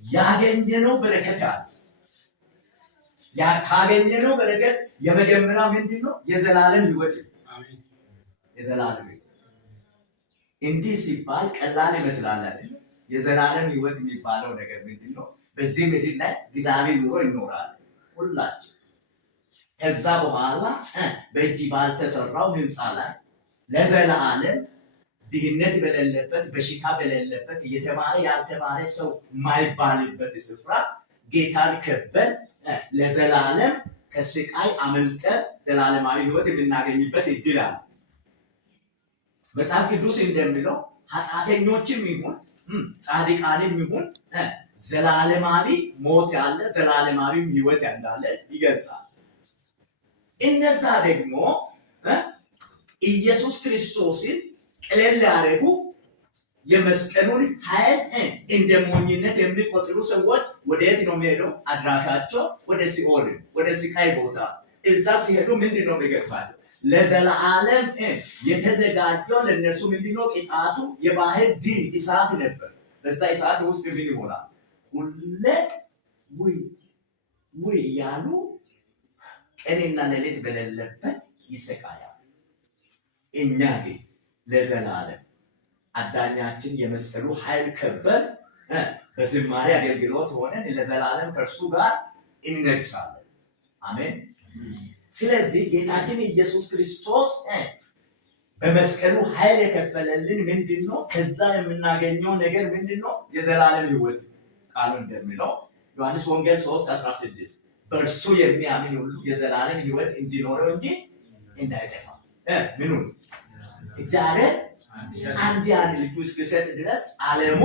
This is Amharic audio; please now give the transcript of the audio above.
ያገኘነው በረከት አለ። ያ ካገኘነው በረከት የመጀመሪያ ምንድነው? የዘላለም ሕይወት። አሜን። የዘላለም ሕይወት እንዲህ ሲባል ቀላል ይመስላል አይደል? የዘላለም ሕይወት የሚባለው ነገር ምንድነው? በዚህ ምድር ላይ ጊዜያዊ ኑሮ ይኖራል ሁላችን። ከዛ በኋላ በእጅ ባልተሰራው ህንፃ ላይ ለዘላለም ድህነት በሌለበት በሽታ በሌለበት የተማረ ያልተማረ ሰው ማይባልበት ስፍራ ጌታን ከበን ለዘላለም ከስቃይ አመልጠን ዘላለማዊ ሕይወት የምናገኝበት እድል አለ። መጽሐፍ ቅዱስ እንደሚለው ኃጢአተኞችም ይሁን ጻድቃንም ይሁን ዘላለማዊ ሞት ያለ ዘላለማዊ ሕይወት እንዳለ ይገልጻል። እነዛ ደግሞ ኢየሱስ ክርስቶስን ቀለል ያደረጉ የመስቀሉን ኃይል እንደ ሞኝነት የሚቆጥሩ ሰዎች ወደየት ነው የሚሄደው? አድራሻቸው ወደ ሲኦል፣ ወደ ስቃይ ቦታ። እዛ ሲሄዱ ምንድን ነው የሚገባቸው? ለዘላለም የተዘጋጀው ለእነሱ ምንድነው? ቅጣቱ የባህር ዲን እሳት ነበር። በዛ እሳት ውስጥ ምን ይሆናል? ሁሌ ውይ እያሉ ቀንና ሌሊት በሌለበት ይሰቃያል። እኛ ግን ለዘላለም አዳኛችን የመስቀሉ ኃይል ከበን በዝማሬ አገልግሎት ሆነን ለዘላለም ከእርሱ ጋር እንነግሳለን። አሜን። ስለዚህ ጌታችን ኢየሱስ ክርስቶስ በመስቀሉ ኃይል የከፈለልን ምንድነው? ከዛ የምናገኘው ነገር ምንድነው? የዘላለም ሕይወት። ቃሉ እንደሚለው ዮሐንስ ወንጌል 3:16 በእርሱ የሚያምን ሁሉ የዘላለም ሕይወት እንዲኖረው እንጂ እንዳይጠፋ ምኑን እግዚአብሔር አንድ ልጁ እስኪሰጥ ድረስ ዓለሙ